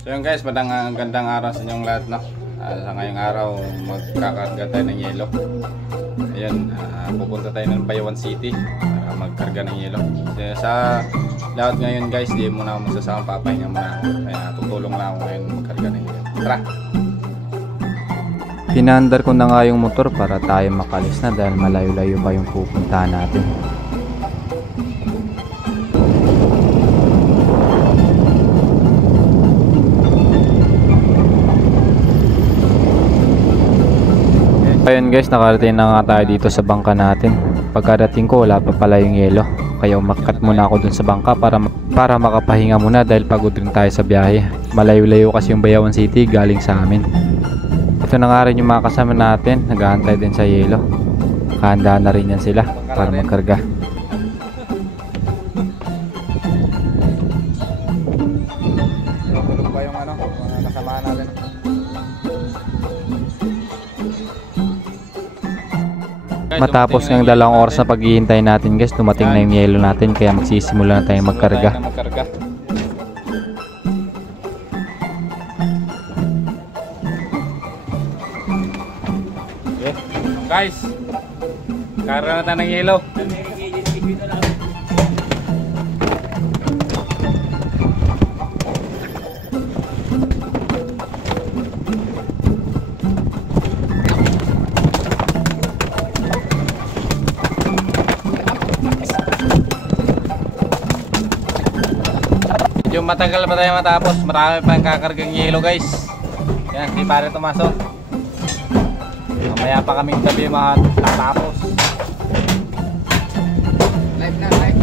So yun guys, gandang araw sa inyong lahat, no? Sa ngayong araw, magkakarga tayo ng yelo. Ayan, pupunta tayo ng Bayawan City para magkarga ng yelo. Sa lahat ngayon guys, di muna ako magsasama, papahinga muna ako. Kaya tutulong lang ako ngayon magkarga ng yelo. Tara! Pinaandar ko na nga yung motor para tayo makalis na dahil malayo-layo pa yung pupuntahan natin. Ayun guys, nakarating na nga tayo dito sa bangka natin. Pagkadating ko, wala pa pala yung yelo. Kaya umakyat muna ako dun sa bangka para makapahinga muna dahil pagod rin tayo sa biyahe. Malayo-layo kasi yung Bayawan City galing sa amin. Ito na nga rin yung mga kasama natin, nag-aantay din sa yelo. Kahanda na rin yan sila para magkarga. Tulog ba yung mga kasama natin? Matapos ng 2 oras na paghihintay natin guys, dumating na yung yelo natin kaya magsisimula na tayong magkarga. Okay. Guys, karga na tayo ng yelo. Medyo matagal pa tayo matapos, marami pa yung kakargang yelo guys. Yan, di pare tumasok. Mamaya pa kaming gabi matapos. Live na, live.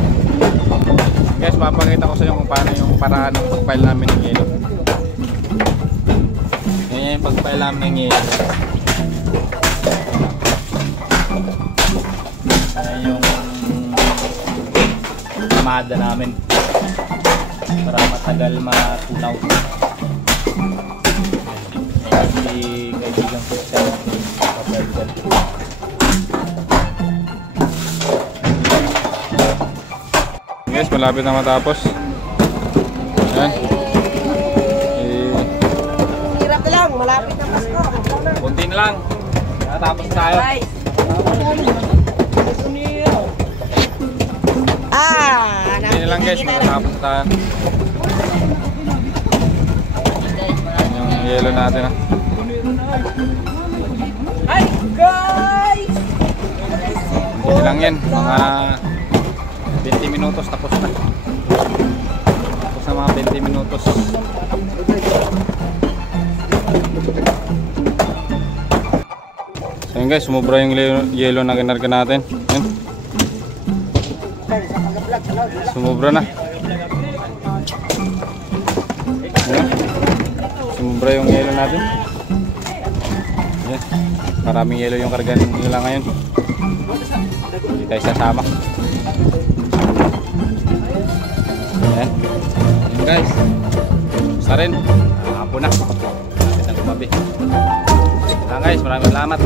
Guys, mapakita ko sa inyo kung paano yung paraan ng pagpile namin ng yelo. Yan yung pagpile namin ng yelo. Yan yung kamada namin para matagal matunaw. Hindi kaibigan ko sa papel. Guys, malapit na matapos. Ayan. Hirap na lang, malapit na Pasko. Kunti na lang. Natapos tayo. Kunti na lang guys, matapos tayo. Yung yelo natin ha. Hi guys! Kunti lang yan. Mga 20 minutos tapos na. Tapos na mga 20 minutos. So yun guys, sumubra yung yelo na kinarga natin. Yun. Sumubra na. Ayan. Sumubra yung yelo natin. Ayan. Maraming yelo yung karga nila ngayon. Hindi tayo sasama. Ayan. Ayan guys. Basta rin. Hapon na. Malapit na tumabi. Ayan guys, maraming salamat.